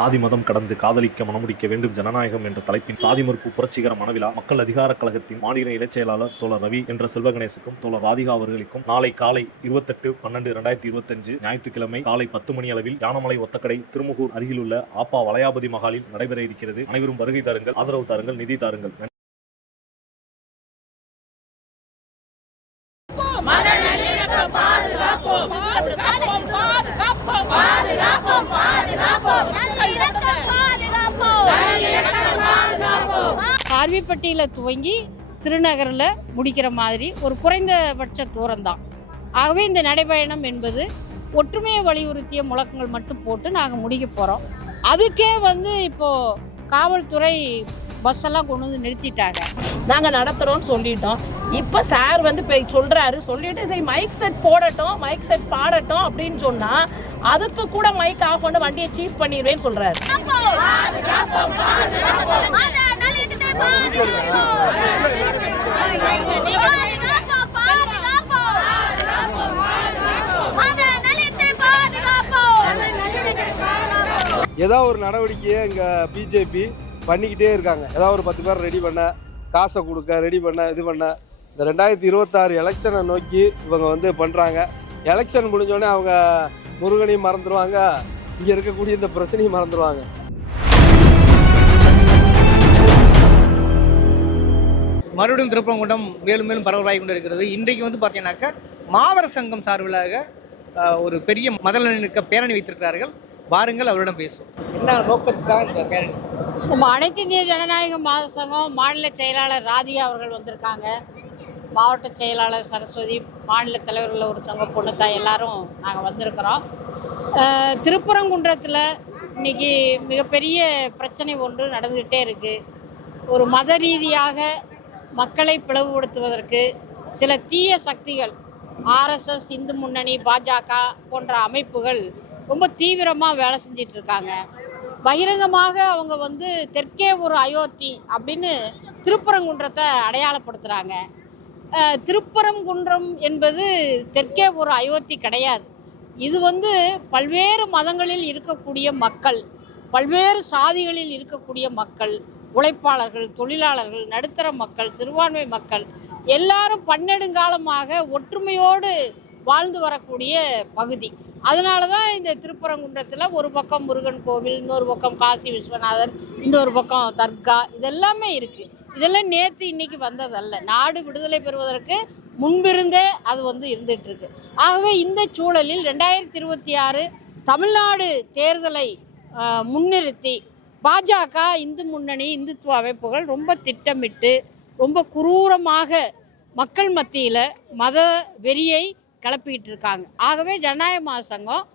சாதி மதம் கடந்து காதலிக்க மனமுடிக்க வேண்டும் ஜனநாயகம் என்ற தலைப்பின் சாதி மறுப்பு புரட்சிகர மனவிழா மக்கள் அதிகார கழகத்தின் மாநில இடைச் செயலாளர் தோழர் ரவி என்ற செல்வகணேசுக்கும் தோழர் ராதிகா அவர்களுக்கும் நாளை காலை 28/12/2025 ஞாயிற்றுக்கிழமை காலை 10 மணி அளவில் யானமலை ஒத்தக்கடை திருமுகூர் அருகிலுள்ள ஆப்பா வளையாபதி மகாலில் நடைபெற இருக்கிறது. அனைவரும் வருகை தாருங்கள், ஆதரவு தாருங்கள், நிதி தாருங்கள். கார்விப்பட்டியில் துவங்கி திருநகரில் முடிக்கிற மாதிரி ஒரு குறைந்தபட்ச தூரம்தான். ஆகவே இந்த நடைபயணம் என்பது ஒற்றுமையை வலியுறுத்திய முழக்கங்கள் மட்டும் போட்டு நாங்கள் முடிக்க போகிறோம். அதுக்கே இப்போது காவல்துறை பஸ்ஸெல்லாம் கொண்டு வந்து நிறுத்திட்டாங்க. நாங்கள் நடத்துகிறோன்னு சொல்லிட்டோம். இப்போ சார் சொல்கிறாரு, சொல்லிட்டு சரி மைக் செட் போடட்டும், மைக் செட் பாடட்டும் அப்படின்னு சொன்னால் அதுக்கு கூட மைக் ஆஃப் பண்ணி வண்டியை சீஸ் பண்ணிடுவேன்னு சொல்கிறாரு. ஏதாவது ஒரு நடவடிக்கையை இங்கே பிஜேபி பண்ணிக்கிட்டே இருக்காங்க. ஏதாவது ஒரு 10 பேர் ரெடி பண்ண, காசை கொடுக்க, ரெடி பண்ண, இது பண்ண. இந்த 2026 எலெக்ஷனை நோக்கி இவங்க பண்ணுறாங்க. எலெக்ஷன் முடிஞ்சோடனே அவங்க முருகனையும் மறந்துடுவாங்க, இங்கே இருக்கக்கூடிய இந்த பிரச்சனையும் மறந்துடுவாங்க. மறுபடியும் திருப்பரங்குன்றம் மேலும் மேலும் பரவலாகி கொண்டு இருக்கிறது. இன்றைக்கு பார்த்தீங்கன்னாக்கா மாதர சங்கம் சார்பிலாக ஒரு பெரிய மதநலனுக்க பேரணி வைத்திருக்கிறார்கள். வாருங்கள், அவரிடம் பேசுவோம். என்ன நோக்கத்துக்காக இந்த பேரணி? அனைத்து இந்திய ஜனநாயக மாத சங்கம் மாநில செயலாளர் ராதிகா அவர்கள் வந்திருக்காங்க. மாவட்ட செயலாளர் சரஸ்வதி, மாநில தலைவர்கள் ஒருத்தவங்க பொண்ணுத்தான், எல்லாரும் நாங்கள் வந்திருக்கிறோம். திருப்பரங்குன்றத்தில் இன்றைக்கி மிகப்பெரிய பிரச்சனை ஒன்று நடந்துக்கிட்டே இருக்குது. ஒரு மத ரீதியாக மக்களை பிளவுபடுத்துவதற்கு சில தீய சக்திகள், RSS, இந்து முன்னணி, பாஜக போன்ற அமைப்புகள் ரொம்ப தீவிரமாக வேலை செஞ்சிட்ருக்காங்க. பகிரங்கமாக அவங்க தெற்கே ஒரு அயோத்தி அப்படின்னு திருப்பரங்குன்றத்தை அடையாளப்படுத்துகிறாங்க. திருப்பரங்குன்றம் என்பது தெற்கே ஒரு அயோத்தி கிடையாது. இது பல்வேறு மதங்களில் இருக்கக்கூடிய மக்கள், பல்வேறு சாதிகளில் இருக்கக்கூடிய மக்கள், உழைப்பாளர்கள், தொழிலாளர்கள், நடுத்தர மக்கள், சிறுபான்மை மக்கள் எல்லாரும் பன்னெடுங்காலமாக ஒற்றுமையோடு வாழ்ந்து வரக்கூடிய பகுதி. அதனால தான் இந்த திருப்பரங்குன்றத்தில் ஒரு பக்கம் முருகன் கோவில், இன்னொரு பக்கம் காசி விஸ்வநாதர், இன்னொரு பக்கம் தர்கா, இதெல்லாமே இருக்குது. இதெல்லாம் நேற்று இன்னைக்கு வந்ததல்ல. நாடு விடுதலை பெறுவதற்கு முன்பிருந்தே அது இருந்துகிட்ருக்கு. ஆகவே இந்த சூழலில் 2026 தமிழ்நாடு தேர்தலை முன்னிறுத்தி பாஜக, இந்து முன்னணி, இந்துத்துவ அமைப்புகள் ரொம்ப திட்டமிட்டு ரொம்ப குரூரமாக மக்கள் மத்தியில் மத வெறியை கிளப்பிக்கிட்டு இருக்காங்க. ஆகவே ஜனநாயக மாத சங்கம்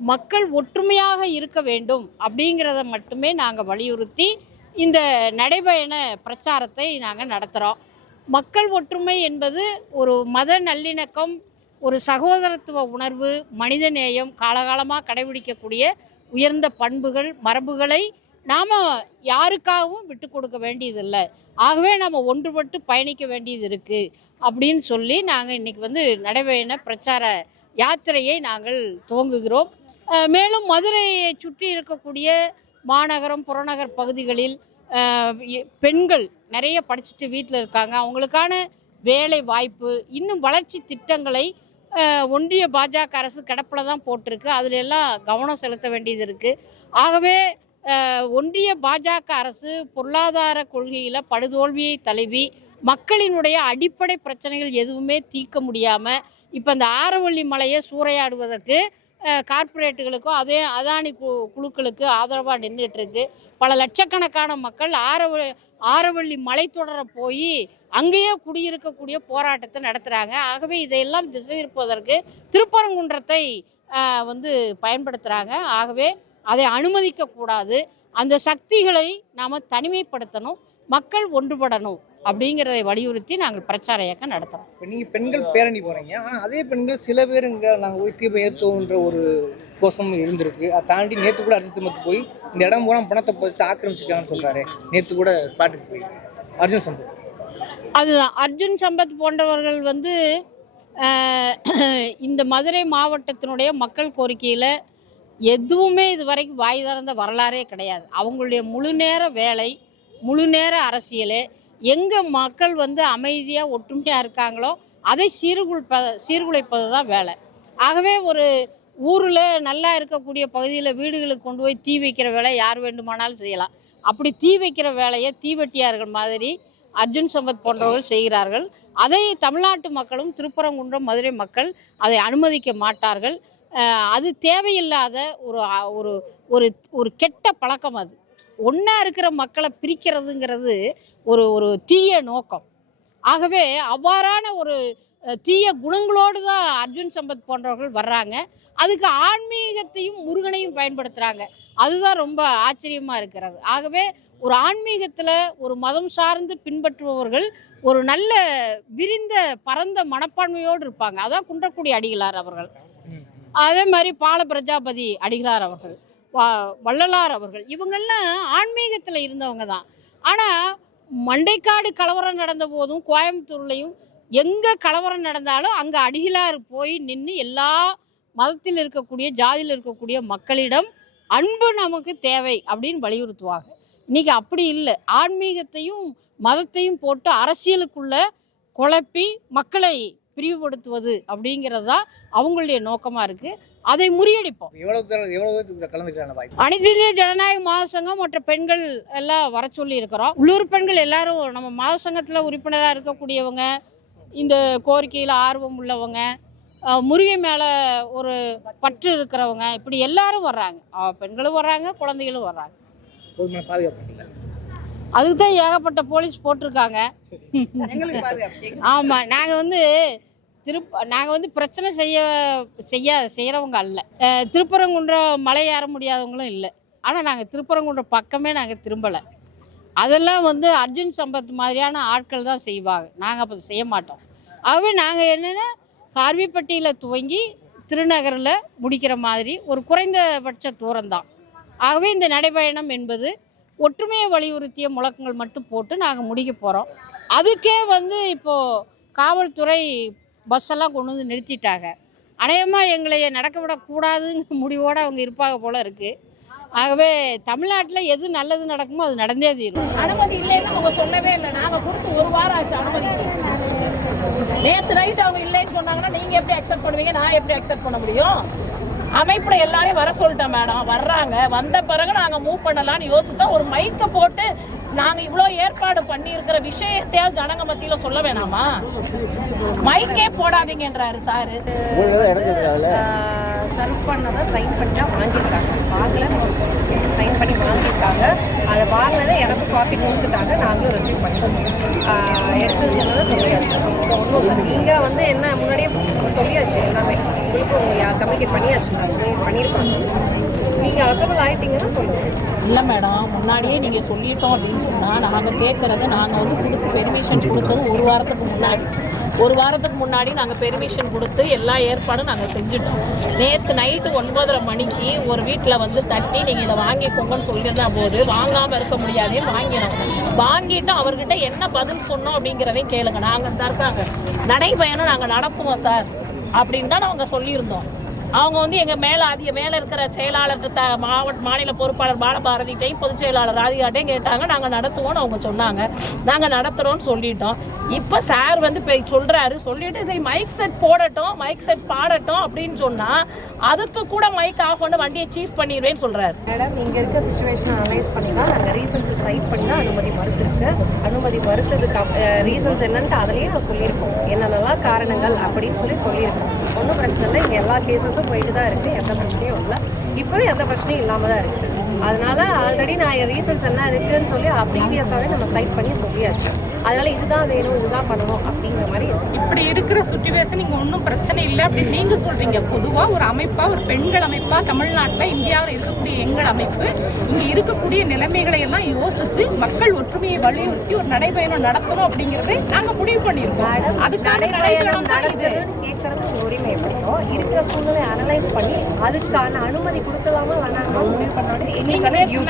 மக்கள் ஒற்றுமையாக இருக்க வேண்டும் அப்படிங்கிறத மட்டுமே நாங்கள் வலியுறுத்தி இந்த நடைபயண பிரச்சாரத்தை நாங்கள் நடத்துகிறோம். மக்கள் ஒற்றுமை என்பது ஒரு மத நல்லிணக்கம், ஒரு சகோதரத்துவ உணர்வு, மனிதநேயம், காலகாலமாக கடைபிடிக்கக்கூடிய உயர்ந்த பண்புகள், மரபுகளை நாம் யாருக்காகவும் விட்டு கொடுக்க வேண்டியதில்லை. ஆகவே நம்ம ஒன்றுபட்டு பயணிக்க வேண்டியது இருக்குது அப்படின்னு சொல்லி நாங்கள் இன்றைக்கி நடைபயண பிரச்சார யாத்திரையை நாங்கள் துவங்குகிறோம். மேலும் மதுரையை சுற்றி இருக்கக்கூடிய மாநகரம், புறநகர் பகுதிகளில் பெண்கள் நிறைய படிச்சுட்டு வீட்டில் இருக்காங்க. அவங்களுக்கான வேலை வாய்ப்பு, இன்னும் வளர்ச்சி திட்டங்களை ஒன்றிய பாஜக அரசு கிடப்பில் தான் போட்டிருக்கு. அதில் எல்லாம் கவனம் செலுத்த வேண்டியது இருக்குது. ஆகவே ஒன்றிய பாஜக அரசு பொருளாதார கொள்கையில் படுதோல்வியை தழுவி மக்களினுடைய அடிப்படை பிரச்சனைகள் எதுவுமே தீர்க்க முடியாமல் இப்போ இந்த ஆரவள்ளி மலையை சூறையாடுவதற்கு கார்ப்பரேட்டுகளுக்கும் அதானி குழுக்களுக்கு ஆதரவாக நின்றுட்டுருக்கு. பல லட்சக்கணக்கான மக்கள் ஆரவள்ளி மலைத்தொடரை போய் அங்கேயே குடியிருக்கக்கூடிய போராட்டத்தை நடத்துகிறாங்க. ஆகவே இதையெல்லாம் திசை திருப்பதற்கு திருப்பரங்குன்றத்தை பயன்படுத்துகிறாங்க. ஆகவே அதை அனுமதிக்கக்கூடாது. அந்த சக்திகளை நாம் தனிமைப்படுத்தணும், மக்கள் ஒன்றுபடணும் அப்படிங்கிறதை வலியுறுத்தி நாங்கள் பிரச்சார இயக்கம் நடத்துகிறோம். இப்போ நீங்கள் பெண்கள் பேரணி போகிறீங்க, ஆனால் அதே பெண்கள் சில பேர் இங்கே நாங்கள் தீபம் ஏற்றுவோன்ற ஒரு கோஷம் இருந்திருக்கு. அதை தாண்டி நேற்று கூட அர்ஜுன் சம்பத் போய் இந்த இடம் போனால் பணத்தை பதிச்சு ஆக்கிரமிச்சிக்கலாம்னு சொல்கிறாரு. நேற்று கூட ஸ்பாட்டுக்கு போய் அர்ஜுன் சம்பத், அதுதான் அர்ஜுன் சம்பத் போன்றவர்கள் இந்த மதுரை மாவட்டத்தினுடைய மக்கள் கோரிக்கையில் எதுவுமே இது வரைக்கும் வாய் திறந்த வரலாறே கிடையாது. அவங்களுடைய முழு நேர வேலை, முழு நேர அரசியல், எங்கே மக்கள் வந்து அமைதியாக ஒற்றுமையாக இருக்காங்களோ அதை சீர்குலைப்பது தான் வேலை. ஆகவே ஒரு ஊரில் நல்லா இருக்கக்கூடிய பகுதியில் வீடுகளுக்கு கொண்டு போய் தீ வைக்கிற வேலை யார் வேண்டுமானாலும் செய்யலாம். அப்படி தீ வைக்கிற வேலையை தீவெட்டியார்கள் மாதிரி அர்ஜுன் சம்பத் போன்றவர்கள் செய்கிறார்கள். அதை தமிழ்நாட்டு மக்களும் திருப்பரங்குன்றம் மதுரை மக்கள் அதை அனுமதிக்க மாட்டார்கள். அது தேவையில்லாத ஒரு ஒரு ஒரு ஒரு கெட்ட பழக்கம். அது ஒன்றா இருக்கிற மக்களை பிரிக்கிறதுங்கிறது ஒரு ஒரு தீய நோக்கம். ஆகவே அவ்வாறான ஒரு தீய குணங்களோடு தான் அர்ஜுன் சம்பத் போன்றவர்கள் வர்றாங்க. அதுக்கு ஆன்மீகத்தையும் முருகனையும் பயன்படுத்துகிறாங்க. அதுதான் ரொம்ப ஆச்சரியமாக இருக்கிறது. ஆகவே ஒரு ஆன்மீகத்தில் ஒரு மதம் சார்ந்து பின்பற்றுபவர்கள் ஒரு நல்ல விரிந்த பரந்த மனப்பான்மையோடு இருப்பாங்க. அதான் குன்றக்குடி அடிகளார் அவர்கள், அதே மாதிரி பால பிரஜாபதி அடிகளார் அவர்கள், வள்ளலார் அவர்கள், இவங்கெல்லாம் ஆன்மீகத்தில் இருந்தவங்க தான். ஆனால் மண்டைக்காடு கலவரம் நடந்த போதும் கோயம்புத்தூர்லையும் எங்கே கலவரம் நடந்தாலும் அங்கே அடிகளார் போய் நின்று எல்லா மதத்தில் இருக்கக்கூடிய ஜாதியில் இருக்கக்கூடிய மக்களிடம் அன்பு நமக்கு தேவை அப்படின்னு வலியுறுத்துவாங்க. இன்றைக்கி அப்படி இல்லை. ஆன்மீகத்தையும் மதத்தையும் போட்டு அரசியலுக்குள்ள குழப்பி மக்களை பிரிவுபடுத்துவது அப்படிங்கிறது தான் அவங்களுடைய நோக்கமாக இருக்குது. அதை முறியடிப்போம். அனைத்து இந்திய ஜனநாயக மகாசங்கம் மற்ற பெண்கள் எல்லாம் வர சொல்லி இருக்கிறோம். உள்ளூர் பெண்கள் எல்லாரும் நம்ம மகாசங்கத்தில் உறுப்பினராக இருக்கக்கூடியவங்க, இந்த கோரிக்கையில் ஆர்வம் உள்ளவங்க, முருகன் மேலே ஒரு பற்று இருக்கிறவங்க, இப்படி எல்லாரும் வர்றாங்க. பெண்களும் வர்றாங்க, குழந்தைகளும் வர்றாங்க. அதுக்கு தான் ஏகப்பட்ட போலீஸ் போட்டிருக்காங்க. ஆமாம், நாங்கள் வந்து பிரச்சனை செய்கிறவங்க அல்ல. திருப்பரங்குன்றம் மலை ஏற முடியாதவங்களும் இல்லை. ஆனால் நாங்கள் திருப்பரங்குன்றம் பக்கமே நாங்கள் திரும்பலை. அதெல்லாம் வந்து அர்ஜுன் சம்பத் மாதிரியான ஆட்கள் தான் செய்வாங்க. நாங்கள் அப்போ செய்ய மாட்டோம். ஆகவே நாங்கள் என்னென்னா கார்விப்பட்டியில் துவங்கி திருநகரில் முடிக்கிற மாதிரி ஒரு குறைந்தபட்ச தூரம்தான். ஆகவே இந்த நடைபயணம் என்பது ஒற்றுமையை வலியுறுத்திய முழக்கங்கள் மட்டும் போட்டு நாங்கள் முடிக்க போகிறோம். அதுக்கே வந்து இப்போது காவல்துறை பஸ்ஸெல்லாம் கொண்டு வந்து நிறுத்திட்டாங்க. அநேகமாக எங்களை நடக்க விடக்கூடாதுங்கிற முடிவோடு அவங்க இருப்பாங்க போல் இருக்குது. ஆகவே தமிழ்நாட்டில் எது நல்லது நடக்குமோ அது நடந்தே தீரும். அனுமதி இல்லைன்னு அவங்க சொல்லவே இல்லை. நாங்கள் கொடுத்து ஒரு வாரம் ஆச்சு அனுமதிக்கு. நேற்று நைட் அவங்க இல்லைன்னு சொன்னாங்கன்னா நீங்கள் எப்படி அக்செப்ட் பண்ணுவீங்க? நான் எப்படி அக்செப்ட் பண்ண முடியும்? அமைப்புல எல்லாரையும் வர சொல்லிட்டேன் மேடம். வர்றாங்க. வந்த பிறகு நாங்கள் மூவ் பண்ணலான்னு யோசிச்சா ஒரு மைக்கை போட்டு நாங்கள் இவ்வளோ ஏற்பாடு பண்ணியிருக்கிற விஷயத்தையாவது ஜனங்க மத்தியில் சொல்ல வேணாமா? மைக்கே போடாதீங்கன்றாரு சாரு. சர்வ் பண்ணதை சைன் பண்ணி தான் வாங்கியிருக்காங்க. வாங்கலைன்னு சைன் பண்ணி வாங்கியிருக்காங்க. அதை வாங்கினதை எனக்கு காப்பி கொடுத்துட்டாங்க. நாங்களும் ரிசீவ் பண்ணிட்டோம். எடுத்து சொன்னதை சொல்லியாச்சு. ஸோ ஒன்றும் இல்லை. நீங்கள் வந்து என்ன முன்னாடியே சொல்லியாச்சு. எல்லாமே உங்களுக்கு கம்யூனிகேட் பண்ணியாச்சு. பண்ணியிருக்காங்க. நீங்கள் அசபிள் ஆகிட்டீங்கன்னா சொல்லுங்கள். இல்லை மேடம், முன்னாடியே நீங்கள் சொல்லிட்டோம் அப்படின்னு சொன்னால் நாங்கள் கேட்குறது, நாங்கள் வந்து கொடுத்து பெர்மிஷன் கொடுத்தது ஒரு வாரத்துக்கு முன்னாடி நாங்கள் பெர்மிஷன் கொடுத்து எல்லா ஏற்பாடும் நாங்கள் செஞ்சுட்டோம். நேற்று நைட்டு 9:30 மணிக்கு ஒரு வீட்டில் வந்து தட்டி நீங்கள் இதை வாங்கிக்கோங்கன்னு சொல்லியிருந்தா போது வாங்காமல் இருக்க முடியாதுன்னு வாங்கிட்டோம். அவர்கிட்ட என்ன பதில் சொன்னோம் அப்படிங்கிறதையும் கேளுங்க. நாங்கள் தான் இருக்காங்க நடைபயணம் நாங்கள் நடத்துவோம் சார் அப்படின்னு தான் நாங்கள் சொல்லியிருந்தோம். அவங்க வந்து எங்கள் மேலே இருக்கிற செயலாளர்கிட்ட மாநில பொறுப்பாளர் பாலபாரதிட்டையும் பொதுச் செயலாளர் ராதிகாட்டையும் கேட்டாங்க. நாங்கள் நடத்துவோம்னு அவங்க சொன்னாங்க. நாங்கள் நடத்துகிறோன்னு சொல்லிட்டோம். இப்போ சார் வந்து சொல்கிறாரு, சொல்லிட்டு சரி மைக் செட் போடட்டும், மைக் செட் பாடட்டும் அப்படின்னு சொன்னால் அதுக்கு கூட மைக் ஆஃப் பண்ணி வண்டியை சீஸ் பண்ணிடுவேன்னு சொல்கிறாரு. மேடம், இங்கே இருக்க சுச்சுவேஷனை அனலைஸ் பண்ணி தான் நாங்கள் ரீசன்ஸை சைட் பண்ணி தான் அனுமதி மறுத்ததுக்கு ரீசன்ஸ் என்னன்ட்டு அதிலேயே நான் சொல்லியிருக்கோம். என்னென்னலாம் காரணங்கள் அப்படின்னு சொல்லியிருக்கோம். ஒன்றும் பிரச்சனை இல்லை. இங்கே எல்லா கேஸஸும் போயிட்டு தான் இருக்குது. எந்த பிரச்சனையும் இல்லை. இப்போவே எந்த பிரச்சனையும் இல்லாமல் தான் இருக்குது. அதனால ஆல்ரெடி நான் ரீசன்ஸ் என்ன இருக்குன்னு சொல்லி ப்ரீவியஸாகவே நம்ம சைட் பண்ணி சொல்லியாச்சு. அதனால இதுதான் வேணும், இதுதான் பண்ணணும் அப்படிங்கிற மாதிரி இப்படி இருக்கிற சுச்சுவேஷன் இங்கே ஒன்றும் பிரச்சனை இல்லை அப்படின்னு நீங்கள் சொல்கிறீங்க. பொதுவாக ஒரு அமைப்பாக, ஒரு பெண்கள் அமைப்பாக தமிழ்நாட்டில் இந்தியாவில் இருக்கக்கூடிய எங்கள் அமைப்பு இங்கே இருக்கக்கூடிய நிலைமைகளை எல்லாம் யோசிச்சு மக்கள் ஒற்றுமையை வலியுறுத்தி ஒரு நடைபயணம் நடத்தணும் அப்படிங்கிறதை நாங்கள் முடிவு பண்ணியிருக்கோம். அதுக்கான நடைபயணம் தான் இது. கேட்கறது உரிமை எப்படியோ இருக்கிற சூழ்நிலை அனலைஸ் பண்ணி அதுக்கான அனுமதி கொடுக்கலாமா வேணாமா முடிவு பண்ணாலும்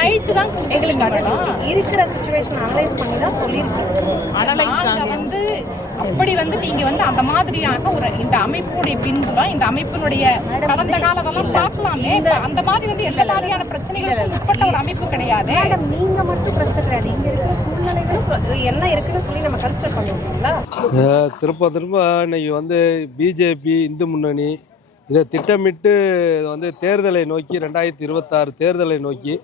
நைட்டு தான் எங்களுக்கு இருக்கிற சுச்சுவேஷன் அனலைஸ் பண்ணி தான் சொல்லியிருக்கோம். அனலைஸ் நாங்க வந்து அப்படி வந்து நீங்க வந்து அந்த மாதிரியாக ஒரு இந்த அமைப்புடைய பின்புலம் இந்த அமைப்பினுடைய கடந்த காலத்தெல்லாம் பார்க்கலாமே. அந்த மாதிரி வந்து எல்லா மாதிரியான பிரச்சனைகளுக்கும் உட்பட்ட ஒரு அமைப்பு கிடையாது. மேடம் நீங்க மட்டும் பிரச்சனை கிடையாது, இங்க இருக்கிற சூழ்நிலைகளும் என்ன இருக்குன்னு சொல்லி நம்ம கன்சிடர் பண்ணுவோம்ல. திரும்ப இன்னைக்கு வந்து பிஜேபி இந்து முன்னணி இதை திட்டமிட்டு வந்து தேர்தலை நோக்கி 2026 தேர்தலை நோக்கி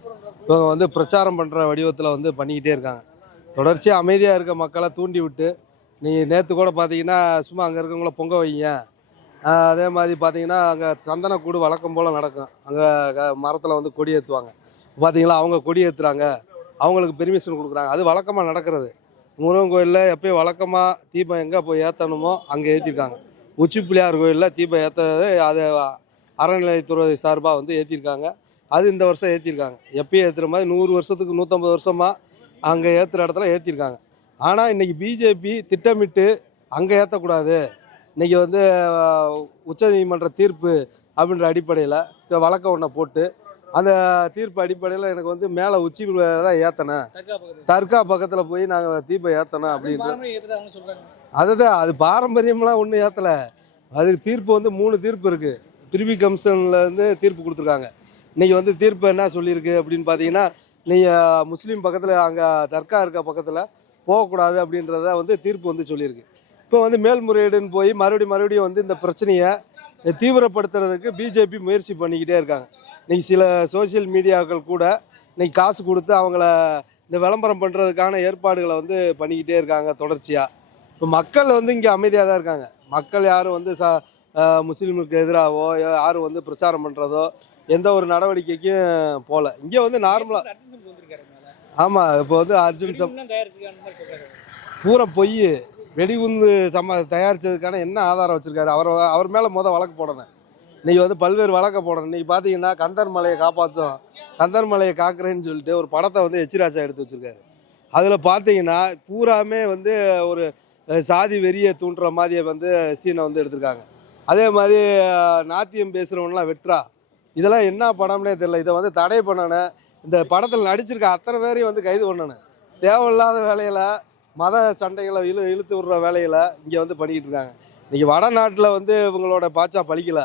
இவங்க வந்து பிரச்சாரம் பண்ணுற வடிவத்தில் வந்து பண்ணிக்கிட்டே இருக்காங்க. தொடர்ச்சியாக அமைதியாக இருக்க மக்களை தூண்டி விட்டு நீங்கள் நேற்று கூட பார்த்தீங்கன்னா சும்மா அங்கே இருக்கவங்கள பொங்க வைங்க, அதே மாதிரி பார்த்தீங்கன்னா அங்கே சந்தனக்கூடு வழக்கம் போல் நடக்கும். அங்கே மரத்தில் வந்து கொடி ஏற்றுவாங்க. பார்த்தீங்களா அவங்க கொடி ஏற்றுறாங்க, அவங்களுக்கு பெர்மிஷன் கொடுக்குறாங்க. அது வழக்கமாக நடக்கிறது. முருகன் கோயிலில் எப்போயும் வழக்கமாக தீபம் எங்கே போய் ஏற்றணுமோ அங்கே ஏற்றிருக்காங்க. உச்சி பிள்ளையார் கோயிலில் தீபம் ஏற்றது அது அறநிலையத்துறை சார்பாக வந்து ஏற்றிருக்காங்க. அது இந்த வருஷம் ஏற்றிருக்காங்க. எப்பயும் ஏற்றுற மாதிரி 100 வருஷத்துக்கு 150 வருஷமாக அங்கே ஏற்றுற இடத்துல ஏற்றிருக்காங்க. ஆனால் இன்றைக்கி பிஜேபி திட்டமிட்டு அங்கே ஏற்றக்கூடாது, இன்றைக்கி வந்து உச்சநீதிமன்ற தீர்ப்பு அப்படின்ற அடிப்படையில் வழக்கம் ஒன்றை போட்டு அந்த தீர்ப்பு அடிப்படையில் எனக்கு வந்து மேலே உச்சி தான் ஏற்றணும், தர்கா பக்கத்தில் போய் நாங்கள் தீபம் ஏற்றணும் அப்படின்ட்டு. அதுதான் அது பாரம்பரியம்லாம் ஒன்றும் ஏற்றலை. அதுக்கு தீர்ப்பு வந்து 3 தீர்ப்பு இருக்குது. பிரிவி கமிஷன்லேருந்து தீர்ப்பு கொடுத்துருக்காங்க. இன்றைக்கி வந்து தீர்ப்பு என்ன சொல்லியிருக்கு அப்படின்னு பார்த்தீங்கன்னா, நீங்கள் முஸ்லீம் பக்கத்தில் அங்கே தர்கா இருக்க பக்கத்தில் போகக்கூடாது அப்படின்றத வந்து தீர்ப்பு வந்து சொல்லியிருக்கு. இப்போ வந்து மேல்முறையீடுன்னு போய் மறுபடியும் வந்து இந்த பிரச்சனையை தீவிரப்படுத்துறதுக்கு பிஜேபி முயற்சி பண்ணிக்கிட்டே இருக்காங்க. இன்றைக்கி சில சோசியல் மீடியாக்கள் கூட இன்றைக்கி காசு கொடுத்து அவங்கள இந்த விளம்பரம் பண்ணுறதுக்கான ஏற்பாடுகளை வந்து பண்ணிக்கிட்டே இருக்காங்க தொடர்ச்சியாக. இப்போ மக்கள் வந்து இங்கே அமைதியாக தான் இருக்காங்க. மக்கள் யாரும் வந்து முஸ்லீமுக்கு எதிராகவோ யாரும் வந்து பிரச்சாரம் பண்ணுறதோ எந்த ஒரு நடவடிக்கைக்கும் போகல. இங்கே வந்து நார்மலாக ஆமாம். இப்போ வந்து அர்ஜுன் பூரா பொய், வெடிகுண்டு தயாரித்ததுக்கான என்ன ஆதாரம் வச்சுருக்காரு? அவர் மேலே வழக்கு போடணும். இன்றைக்கி வந்து பல்வேறு வழக்கை போடணும். இன்றைக்கி பார்த்தீங்கன்னா கந்தர் மலையை காப்பாற்றும், கந்தர் மலையை காக்குறேன்னு சொல்லிட்டு ஒரு படத்தை வந்து எச்ராஜா எடுத்து வச்சுருக்காரு. அதில் பார்த்தீங்கன்னா பூராமே வந்து ஒரு சாதி வெறியை தூண்டுற மாதிரியை வந்து சீனை வந்து எடுத்திருக்காங்க. அதே மாதிரி நாத்தியம் பேசுகிறவங்களாம் வெற்றா, இதெல்லாம் என்ன படம்னே தெரியல. இதை வந்து தடை பண்ணணும். இந்த படத்தில் நடிச்சிருக்க அத்தனை பேரையும் வந்து கைது பண்ணணும். தேவையில்லாத வேலையில் மத சண்டைகளை இழுத்து விடுற வேலையில் இங்கே வந்து பண்ணிக்கிட்டு இருக்காங்க. இன்றைக்கி வடநாட்டில் வந்து இவங்களோட பாச்சா பழிக்கலை.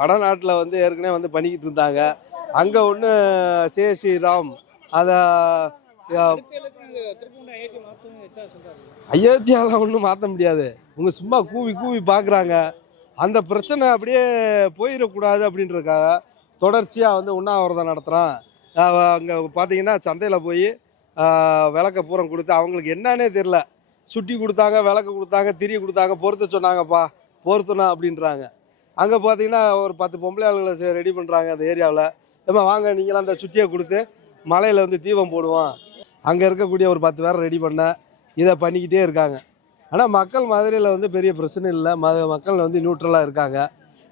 வடநாட்டில் வந்து ஏற்கனவே வந்து பண்ணிக்கிட்டு இருந்தாங்க. அங்கே ஒன்று ஸ்ரீராம் அதை அயோத்தியாவில் ஒன்றும் மாற்ற முடியாது. இவங்க சும்மா கூவி பார்க்குறாங்க. அந்த பிரச்சனை அப்படியே போயிடக்கூடாது அப்படின்றதுக்காக தொடர்ச்சியாக வந்து உண்ணாவிரதம் நடத்துகிறான். அங்கே பார்த்தீங்கன்னா சந்தையில் போய் விளக்க பூரம் கொடுத்து அவங்களுக்கு என்னன்னே தெரில, சுட்டி கொடுத்தாங்க, விளக்கு கொடுத்தாங்க, திரி கொடுத்தாங்க, பொறுத்த சொன்னாங்கப்பா பொறுத்தணும் அப்படின்றாங்க. அங்கே பார்த்தீங்கன்னா ஒரு 10 பொம்பளை ஆளுகளை ரெடி பண்ணுறாங்க அந்த ஏரியாவில். ஏமா வாங்க நீங்களாம் அந்த சுட்டியை கொடுத்து மலையில் வந்து தீபம் போடுவோம். அங்கே இருக்கக்கூடிய ஒரு 10 பேரை ரெடி பண்ண இதை பண்ணிக்கிட்டே இருக்காங்க. ஆனால் மக்கள் மதுரையில் வந்து பெரிய பிரச்சனை இல்லை. மக்கள் வந்து நியூட்ரலாக இருக்காங்க.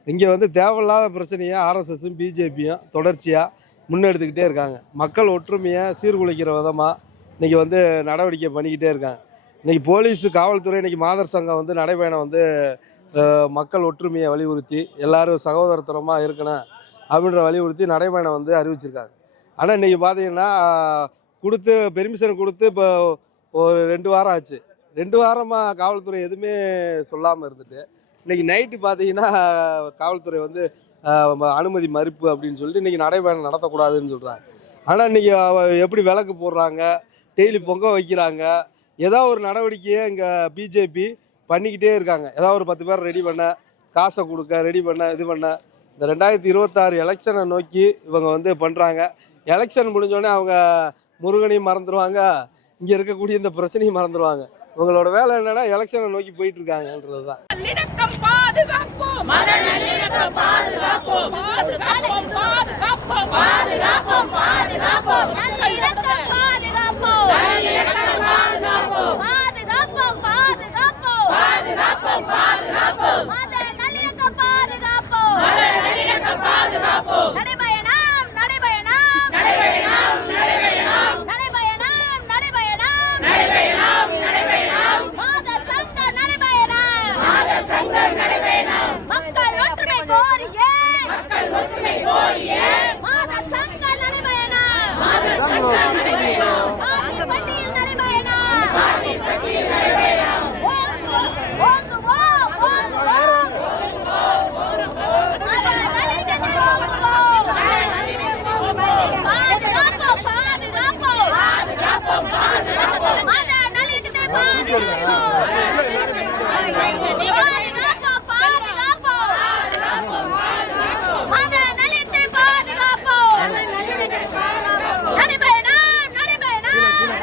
இங்கே வந்து தேவையில்லாத பிரச்சனையை ஆர்எஸ்எஸும் பிஜேபியும் தொடர்ச்சியாக முன்னெடுத்துக்கிட்டே இருக்காங்க. மக்கள் ஒற்றுமையை சீர்குலைக்கிற விதமாக இன்றைக்கி வந்து நடவடிக்கை பண்ணிக்கிட்டே இருக்காங்க. இன்றைக்கி போலீஸு காவல்துறை இன்றைக்கி மாதர் சங்கம் வந்து நடைபயணம் வந்து மக்கள் ஒற்றுமையை வலியுறுத்தி எல்லோரும் சகோதரத்தனமாக இருக்கணும் அப்படின்ற வலியுறுத்தி நடைபயணம் வந்து அறிவிச்சிருக்காங்க. ஆனால் இன்றைக்கி பார்த்தீங்கன்னா பெர்மிஷன் கொடுத்து இப்போ ஒரு 2 வாரம் ஆச்சு. 2 வாரமாக காவல்துறை எதுவுமே சொல்லாமல் இருந்துட்டு இன்றைக்கி நைட்டு பார்த்தீங்கன்னா காவல்துறை வந்து அனுமதி மறுப்பு அப்படின்னு சொல்லிட்டு இன்றைக்கி நடைபயணம் நடத்தக்கூடாதுன்னு சொல்கிறாங்க. ஆனால் இன்றைக்கி எப்படி விளக்கு போடுறாங்க, டெய்லி பொங்க வைக்கிறாங்க, ஏதோ ஒரு நடவடிக்கையை இங்கே பிஜேபி பண்ணிக்கிட்டே இருக்காங்க. ஏதாவது ஒரு 10 பேர் ரெடி பண்ண, காசை கொடுக்க, ரெடி பண்ண, இது பண்ண. இந்த 2026 எலெக்ஷனை நோக்கி இவங்க வந்து பண்ணுறாங்க. எலெக்ஷன் முடிஞ்சோடனே அவங்க முருகனையும் மறந்துடுவாங்க, இங்கே இருக்கக்கூடிய இந்த பிரச்சனையும் மறந்துடுவாங்க. உங்களோட வேலை என்னன்னா எலெக்ஷனை நோக்கி போயிட்டு இருக்காங்கன்றது தான். மக்கள் ஒற்றுமை கோரியே மாதர் சங்க நடைபயணம். வீட்டில் இருக்காங்க